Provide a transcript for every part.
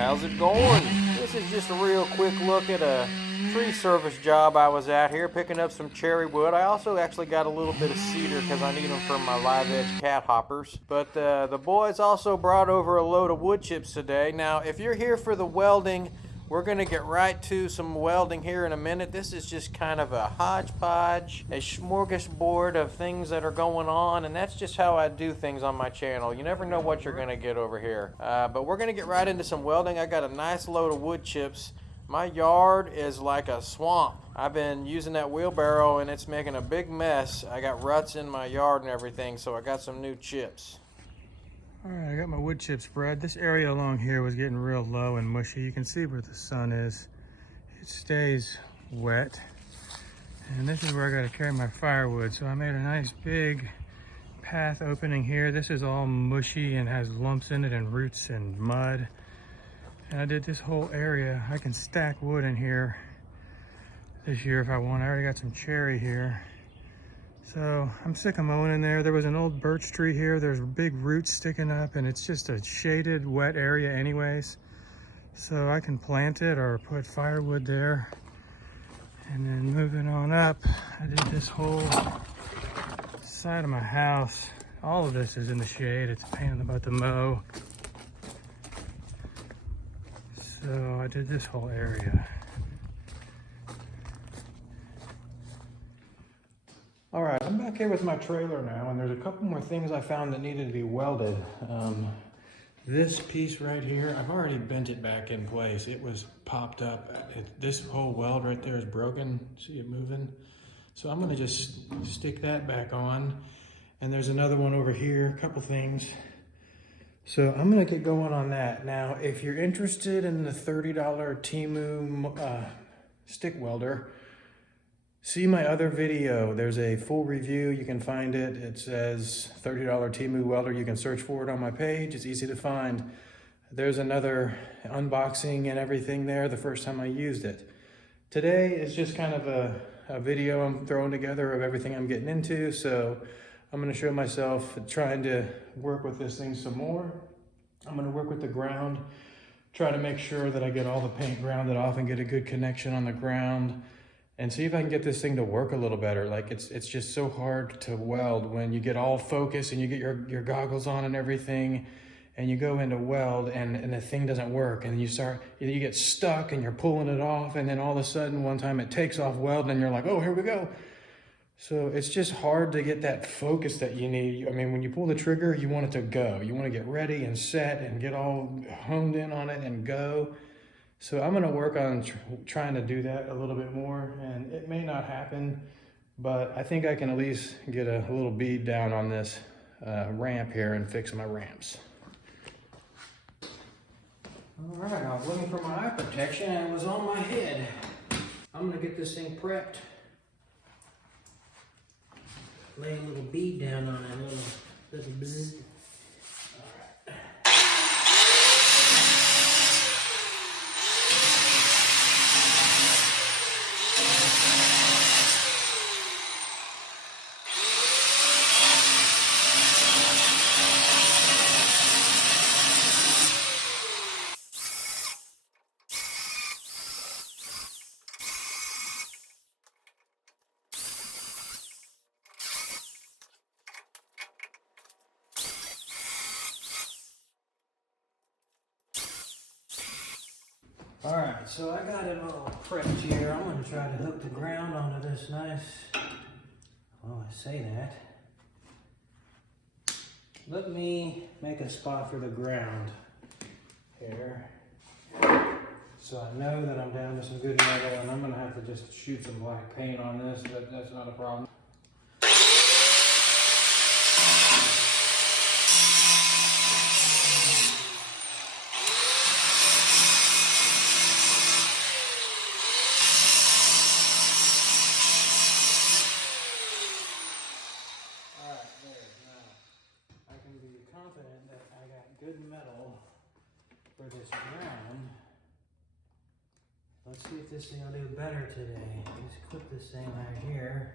How's it going? This is just a real quick look at a tree service job I was at here, picking up some cherry wood. I also actually got a little bit of cedar because I need them for my live edge cat hoppers. But the boys also brought over a load of wood chips today. Now, if you're here for the welding, we're going to get right to some welding here in a minute. This is just kind of a hodgepodge, a smorgasbord of things that are going on, and that's just how I do things on my channel. You never know what you're going to get over here. But we're going to get right into some welding. I got a nice load of wood chips. My yard is like a swamp. I've been using that wheelbarrow and it's making a big mess. I got ruts in my yard and everything, so I got some new chips. All right, I got my wood chip spread. This area along here was getting real low and mushy. You can see where the sun is. It stays wet. And this is where I gotta carry my firewood. So I made a nice big path opening here. This is all mushy and has lumps in it and roots and mud. And I did this whole area. I can stack wood in here this year if I want. I already got some cherry here. So I'm sick of mowing in there. There was an old birch tree here. There's big roots sticking up and it's just a shaded, wet area anyways. So I can plant it or put firewood there. And then moving on up, I did this whole side of my house. All of this is in the shade. It's a pain in the butt to mow. So I did this whole area. All right, I'm back here with my trailer now, and there's a couple more things I found that needed to be welded. This piece right here, I've already bent it back in place. It was popped up. This whole weld right there is broken. See it moving? So I'm gonna just stick that back on. And there's another one over here, a couple things. So I'm gonna get going on that. Now, if you're interested in the $30 Temu stick welder, see my other video. There's a full review. You can find it. It says $30 Temu welder. You can search for it on my page. It's easy to find. There's another unboxing and everything there the first time I used it. Today is just kind of a video I'm throwing together of everything I'm getting into. So I'm going to show myself trying to work with this thing some more. I'm going to work with the ground, try to make sure that I get all the paint grounded off and get a good connection on the ground. And see if I can get this thing to work a little better. Like it's just so hard to weld when you get all focused and you get your goggles on and everything, and you go into weld and the thing doesn't work, and you get stuck and you're pulling it off, and then all of a sudden one time it takes off welding and you're like, oh, here we go. So it's just hard to get that focus that you need. I mean, when you pull the trigger, you want it to go. You want to get ready and set and get all honed in on it and go. So I'm going to work on trying to do that a little bit more, and it may not happen, but I think I can at least get a little bead down on this ramp here and fix my ramps. All right, I was looking for my eye protection and it was on my head. I'm going to get this thing prepped. Lay a little bead down on it, a little bzzz. All right, so I got it all prepped here. I'm going to try to hook the ground onto this nice, well, I say that. Let me make a spot for the ground here. So I know that I'm down to some good metal, and I'm going to have to just shoot some black paint on this, but that's not a problem. Confident that I got good metal for this ground. Let's see if this thing will do better today. Let's clip this thing right here.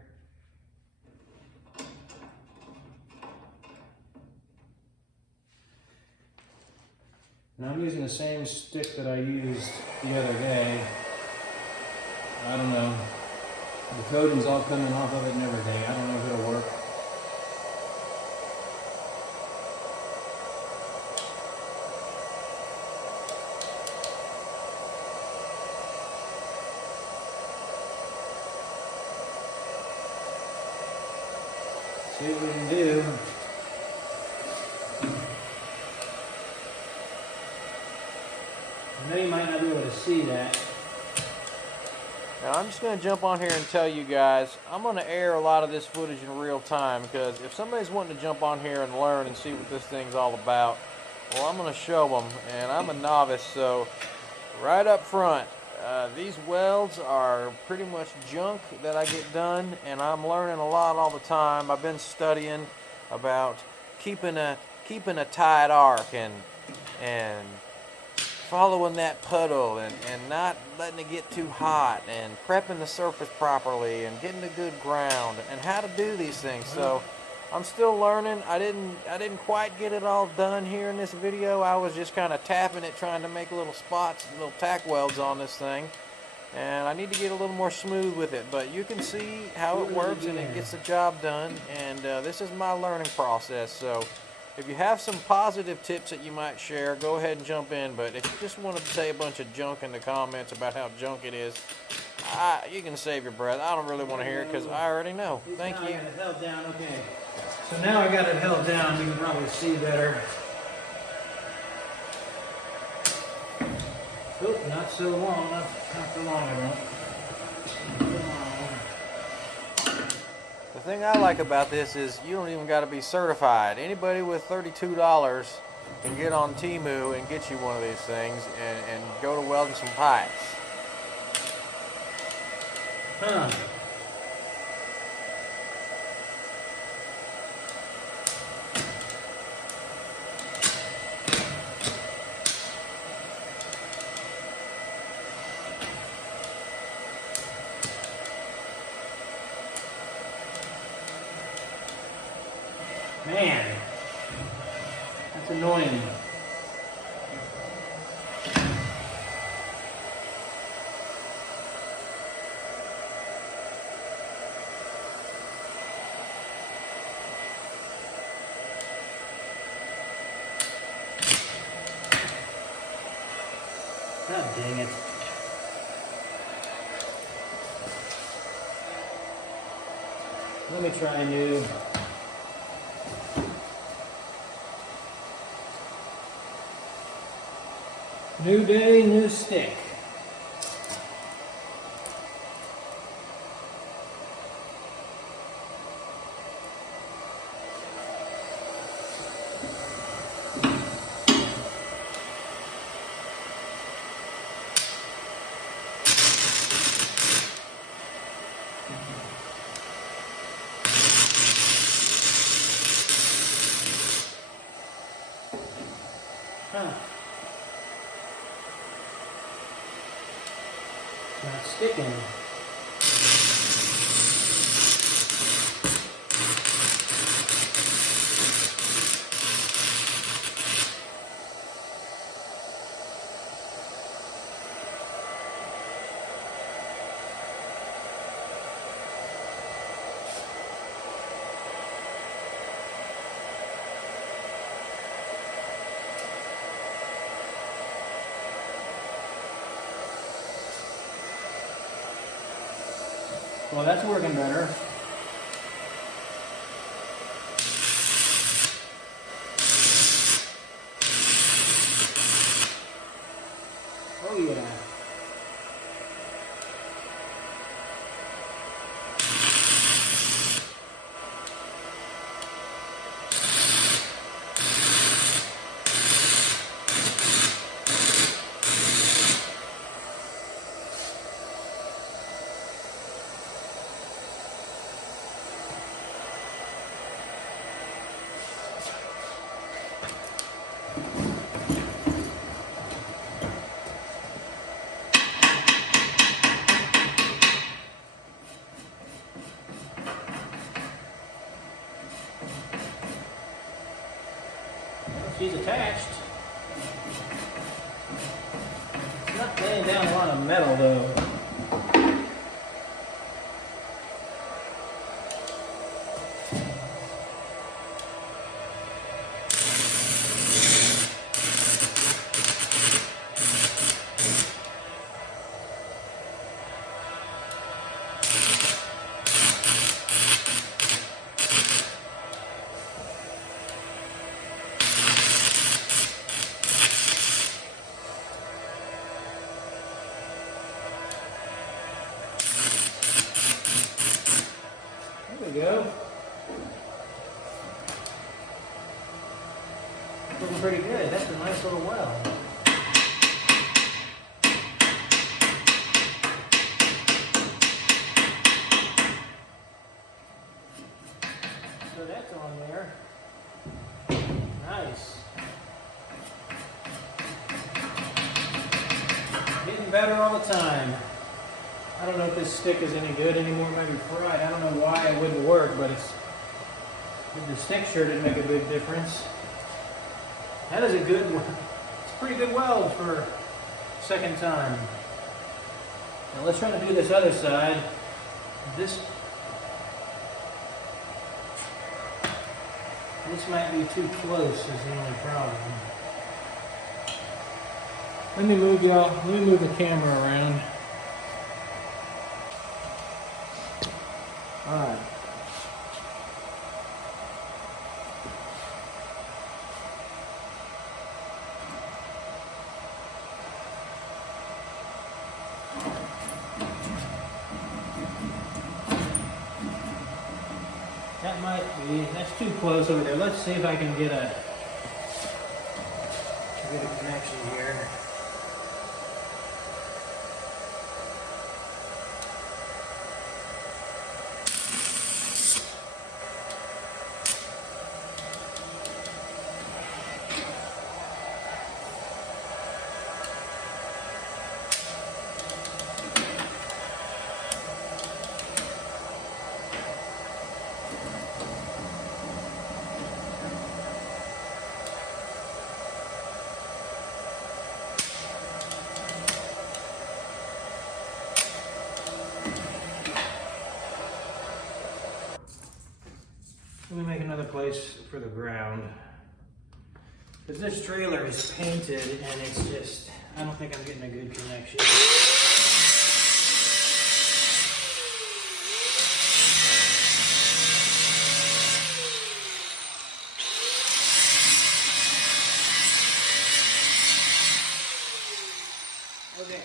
Now I'm using the same stick that I used the other day. I don't know. The coating's all coming off of it and everything. I don't know if it'll work. See what we can do. I know you might not be able to see that. Now I'm just going to jump on here and tell you guys, I'm going to air a lot of this footage in real time, because if somebody's wanting to jump on here and learn and see what this thing's all about, well, I'm going to show them, and I'm a novice, so right up front, these welds are pretty much junk that I get done, and I'm learning a lot all the time. I've been studying about keeping a tight arc and following that puddle and not letting it get too hot, and prepping the surface properly and getting a good ground and how to do these things. So I'm still learning. I didn't quite get it all done here in this video. I was just kind of tapping it, trying to make little spots, little tack welds on this thing, and I need to get a little more smooth with it, but you can see how it works and it gets the job done. And this is my learning process. So if you have some positive tips that you might share, go ahead and jump in. But if you just want to say a bunch of junk in the comments about how junk it is, you can save your breath. I don't really want to hear it because I already know. Thank you. Held down, okay. So now I got it held down. You can probably see better. Oh, not so long. Not for long, I don't. The thing I like about this is you don't even got to be certified. Anybody with $32 can get on Temu and get you one of these things and go to welding some pipes. Huh. Man, that's annoying. God dang it. Let me try a new. New day, new stick. Huh. Not sticking. Well, that's working better. Oh yeah. Laying down a lot of metal though. There we go. Looking pretty good. That's a nice little well. So that's on there. Nice. Getting better all the time. I don't know if this stick is any good anymore, maybe fried. I don't know why it wouldn't work, but it's the stick sure didn't make a big difference. That is a good one. It's a pretty good weld for second time. Now let's try to do this other side. This might be too close is the only problem. Let me move the camera around. All right. That might be, that's too close over there. Let's see if I can get a connection here. Let me make another place for the ground. Because this trailer is painted and it's just, I don't think I'm getting a good connection. Okay.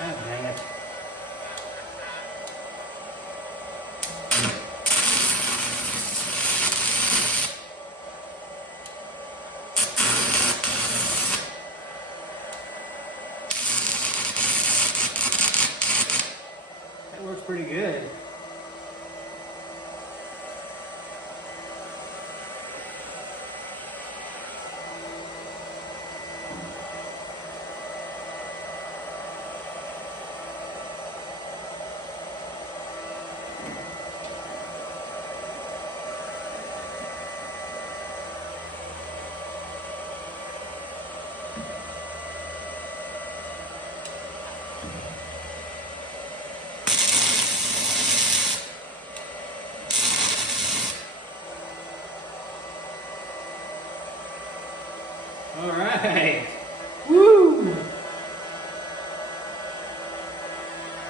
God dang it. That works pretty good. All right. Woo!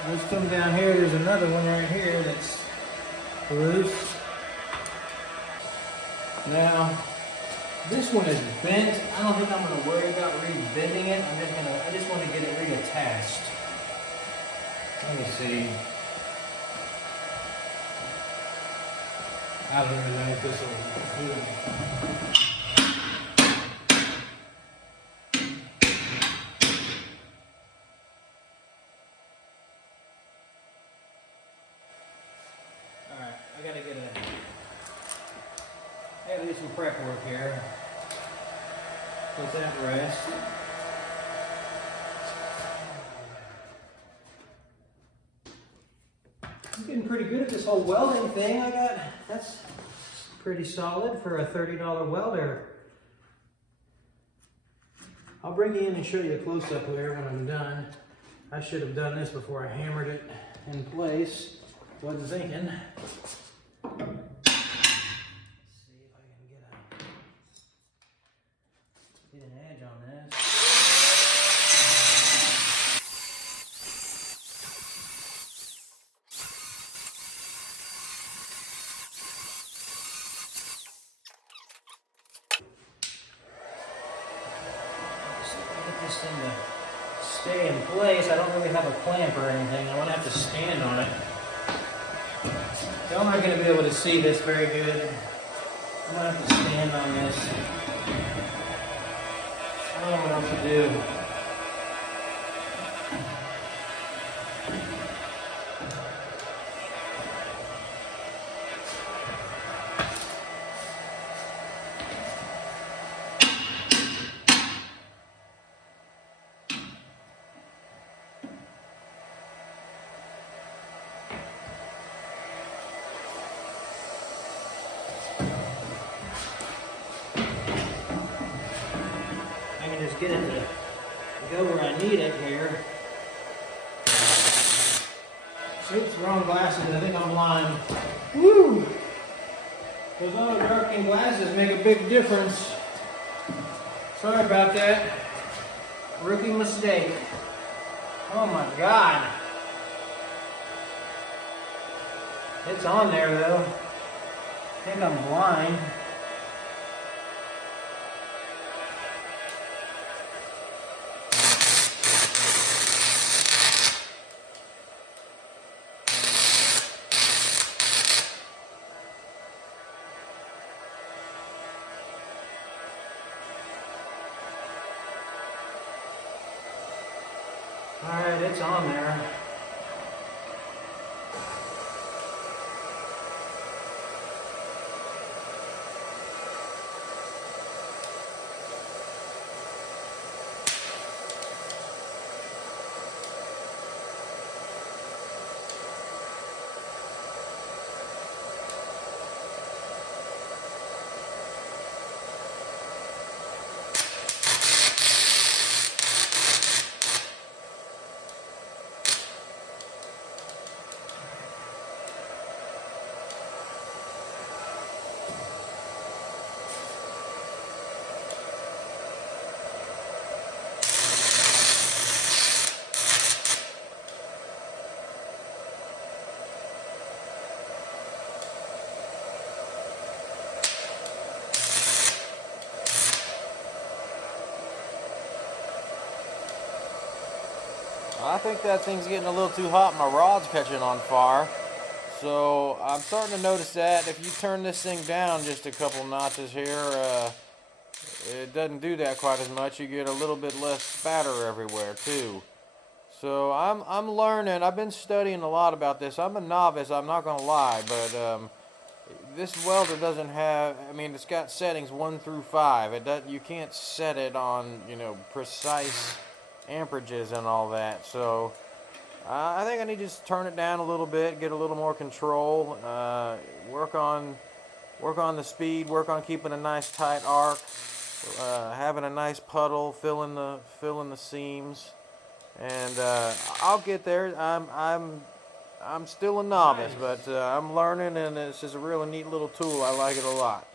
Let's come down here. There's another one right here that's loose. Now, this one is bent. I don't think I'm going to worry about re-bending it. I just want to get it reattached. Let me see. I don't even know if this will do it. some prep work here. Put that rest. I'm getting pretty good at this whole welding thing. That's pretty solid for a $30 welder. I'll bring you in and show you a close-up here when I'm done. I should have done this before I hammered it in place. Wasn't thinking. Let's see if I can get an edge on this. Get this thing to stay in place. I don't really have a clamp or anything. I want to have to stand on it. Y'all aren't going to be able to see this very good. I'm going to have to stand on this. I don't know what to do. Just get it to go where I need it here. Oops, wrong glasses. I think I'm blind. Woo! Those other darkening glasses make a big difference. Sorry about that. Rookie mistake. Oh my God. It's on there though. I think I'm blind. Alright, it's on there. I think that thing's getting a little too hot. My rod's catching on fire. So I'm starting to notice that if you turn this thing down just a couple notches here, it doesn't do that quite as much. You get a little bit less spatter everywhere too. So I'm learning. I've been studying a lot about this. I'm a novice, I'm not gonna lie, but this welder doesn't have, I mean, it's got settings 1 through 5. It doesn't, you can't set it on, you know, precise amperages and all that. So I think I need to just turn it down a little bit, get a little more control, work on the speed, work on keeping a nice tight arc, having a nice puddle, filling the seams, and I'll get there. I'm still a novice, but I'm learning, and it's just a really neat little tool. I like it a lot.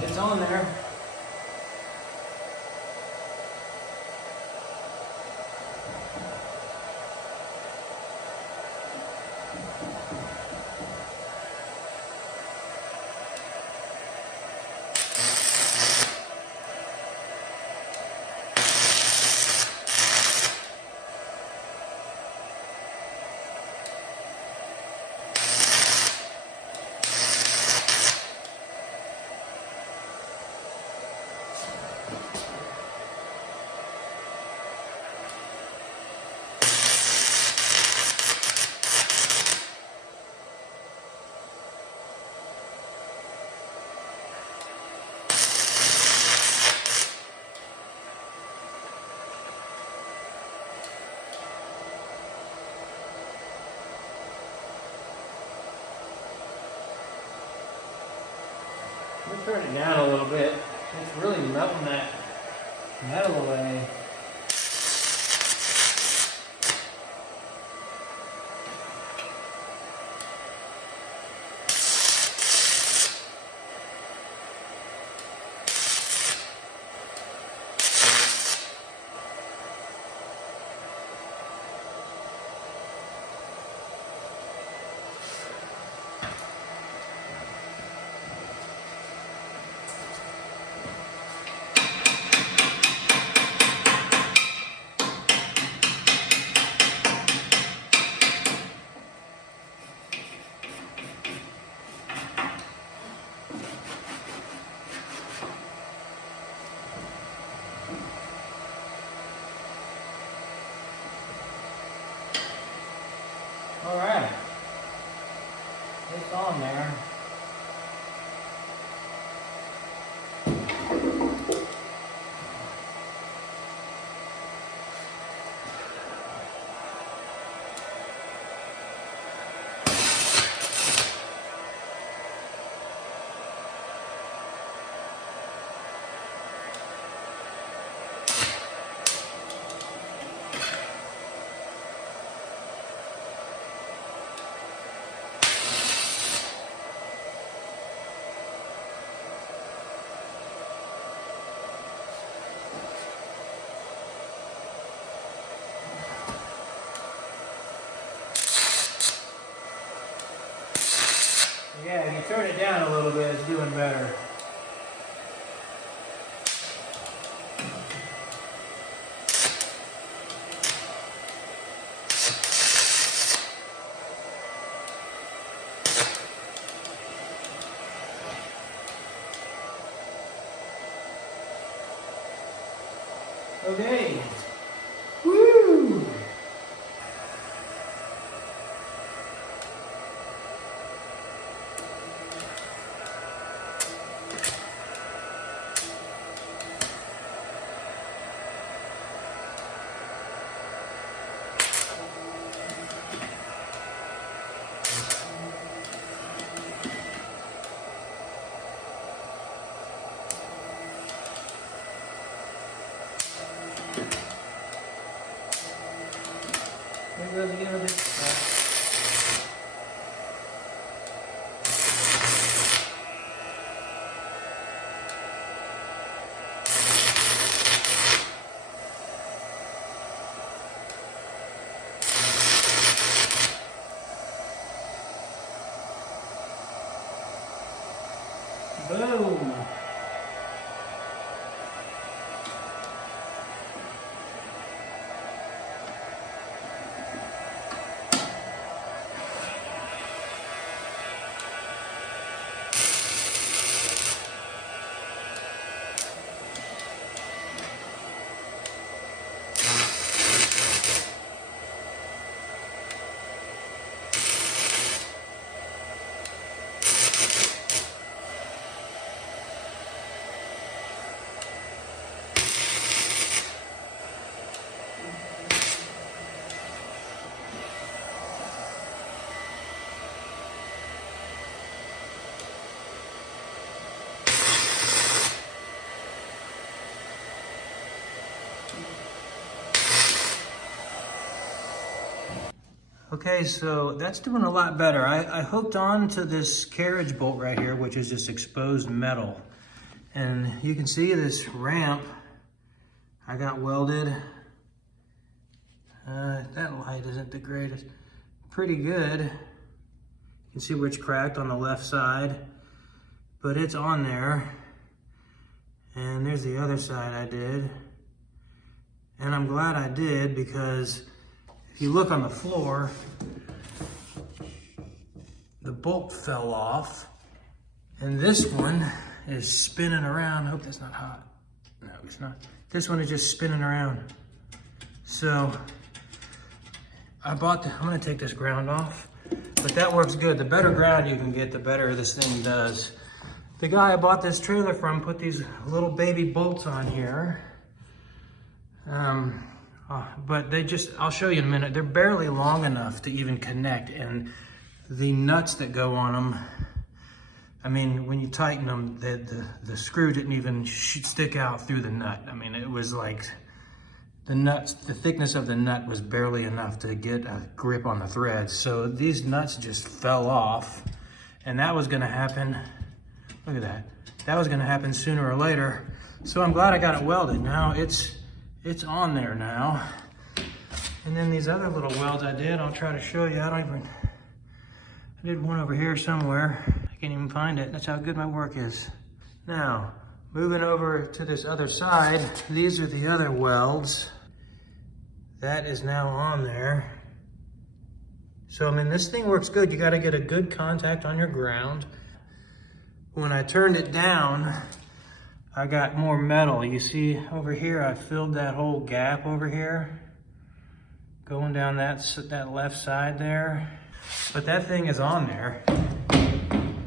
It's on there. Let me turn it down a little bit. It's really melting that metal away. All right, it's on there. Yeah, if you turn it down a little bit, it's doing better. Okay. Woo! Here goes again with it. Boom. Okay, so that's doing a lot better. I hooked on to this carriage bolt right here, which is just exposed metal. And you can see this ramp I got welded. That light isn't the greatest. Pretty good. You can see where it's cracked on the left side, but it's on there. And there's the other side I did. And I'm glad I did, because if you look on the floor, the bolt fell off, and this one is spinning around. I hope that's not hot. No, it's not. This one is just spinning around. So I'm gonna take this ground off, but that works good. The better ground you can get, the better this thing does. The guy I bought this trailer from put these little baby bolts on here. But I'll show you in a minute, they're barely long enough to even connect, and the nuts that go on them I mean, when you tighten them, the screw didn't even stick out through the nut. I mean, it was like the thickness of the nut was barely enough to get a grip on the threads. So these nuts just fell off, and that was gonna happen, look at that. That was gonna happen sooner or later. So I'm glad I got it welded. Now it's on there now. And then these other little welds I did, I'll try to show you. I did one over here somewhere. I can't even find it. That's how good my work is. Now, moving over to this other side, these are the other welds. That is now on there. So, I mean, this thing works good. You gotta get a good contact on your ground. When I turned it down, I got more metal. You see over here, I filled that whole gap over here, going down that left side there. But that thing is on there. I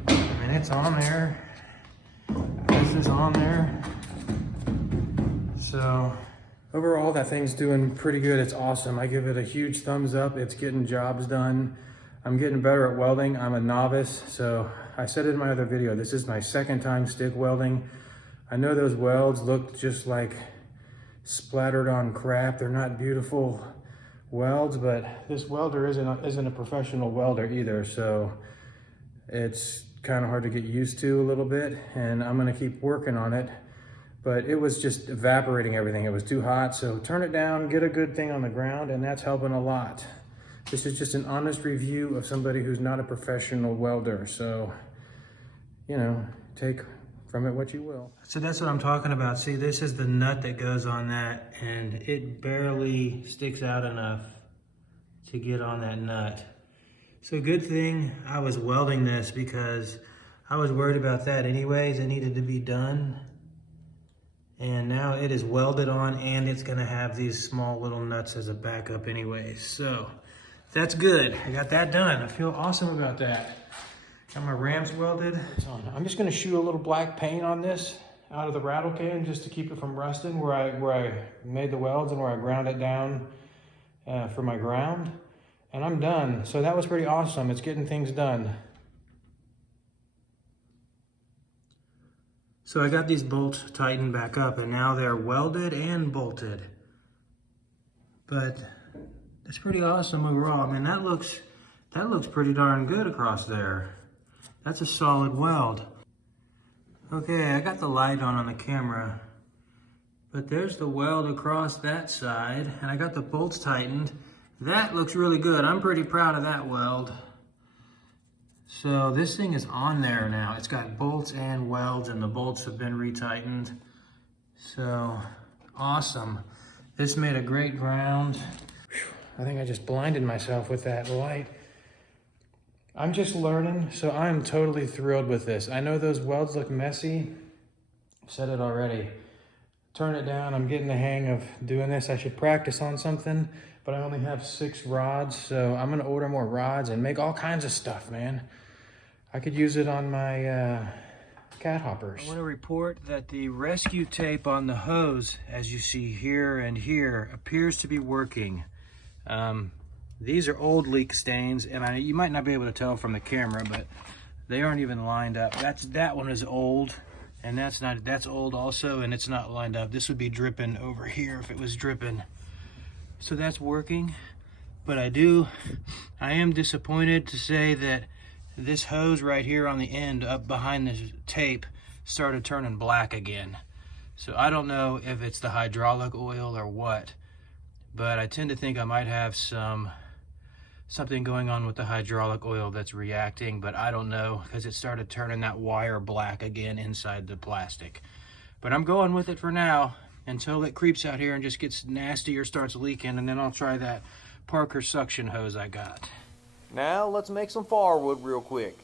mean, it's on there. This is on there. So overall, that thing's doing pretty good. It's awesome. I give it a huge thumbs up. It's getting jobs done. I'm getting better at welding. I'm a novice. So I said it in my other video, this is my second time stick welding. I know those welds look just like splattered on crap. They're not beautiful welds, but this welder isn't a professional welder either, so it's kind of hard to get used to a little bit, and I'm gonna keep working on it. But it was just evaporating everything. It was too hot, so turn it down, get a good thing on the ground, and that's helping a lot. This is just an honest review of somebody who's not a professional welder, so, you know, take from it what you will. So that's what I'm talking about. See, this is the nut that goes on that, and it barely sticks out enough to get on that nut. So good thing I was welding this, because I was worried about that anyways. It needed to be done. And now it is welded on, and it's gonna have these small little nuts as a backup anyways. So that's good. I got that done. I feel awesome about that. Got my rams welded. I'm just gonna shoot a little black paint on this out of the rattle can just to keep it from rusting where I made the welds and where I ground it down for my ground. And I'm done. So that was pretty awesome. It's getting things done. So I got these bolts tightened back up, and now they're welded and bolted. But it's pretty awesome overall. I mean, that looks pretty darn good across there. That's a solid weld. Okay, I got the light on the camera, but there's the weld across that side, and I got the bolts tightened. That looks really good. I'm pretty proud of that weld. So this thing is on there now. It's got bolts and welds, and the bolts have been retightened. So awesome. This made a great ground. Whew, I think I just blinded myself with that light. I'm just learning, so I'm totally thrilled with this. I know those welds look messy. I've said it already. Turn it down. I'm getting the hang of doing this. I should practice on something, but I only have 6 rods, so I'm gonna order more rods and make all kinds of stuff, man. I could use it on my cat hoppers. I want to report that the rescue tape on the hose, as you see here and here, appears to be working. These are old leak stains, and you might not be able to tell from the camera, but they aren't even lined up. That one is old, and that's old also, and it's not lined up. This would be dripping over here if it was dripping. So that's working, but I am disappointed to say that this hose right here on the end up behind this tape started turning black again. So I don't know if it's the hydraulic oil or what, but I tend to think I might have something going on with the hydraulic oil that's reacting, but I don't know, because it started turning that wire black again inside the plastic. But I'm going with it for now until it creeps out here and just gets nasty or starts leaking, and then I'll try that Parker suction hose I got. Now let's make some firewood real quick.